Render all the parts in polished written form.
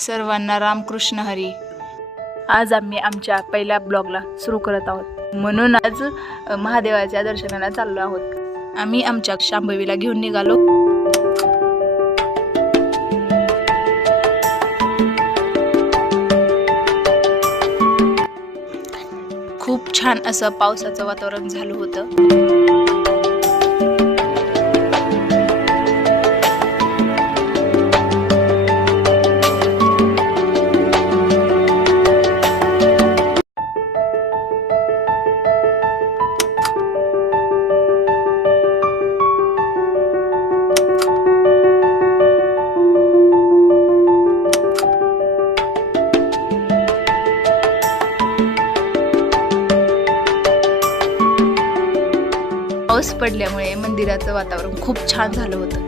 सर्वांना रामकृष्ण हरी. आज आम्ही आमच्या पहिल्या ब्लॉगला सुरू करत आहोत, म्हणून आज महादेवाच्या दर्शनाला चाललो आहोत. आम्ही आमच्या शांभवीला घेऊन निघालो. खूप छान असं पावसाचं वातावरण झालं होतं. पाऊस पडल्यामुळे मंदिराचं वातावरण खूप छान झालं होतं.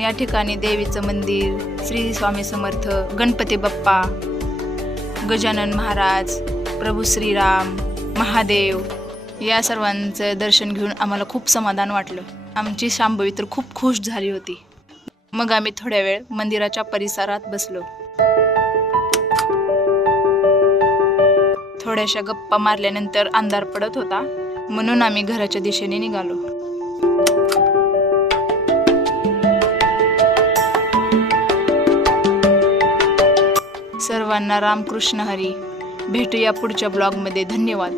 या ठिकाणी देवीचं मंदिर, श्री स्वामी समर्थ, गणपती बाप्पा, गजानन महाराज, प्रभू श्रीराम, महादेव या सर्वांचं दर्शन घेऊन आम्हाला खूप समाधान वाटलं. आमची शांभवी तर खूप खुश झाली होती. मग आम्ही थोड्या वेळ मंदिराच्या परिसरात बसलो. थोड्याशा गप्पा मारल्यानंतर अंधार पडत होता, म्हणून आम्ही घराच्या दिशेने निघालो. सर्वांना रामकृष्ण हरी. भेटूया पुढच्या ब्लॉगमध्ये. धन्यवाद.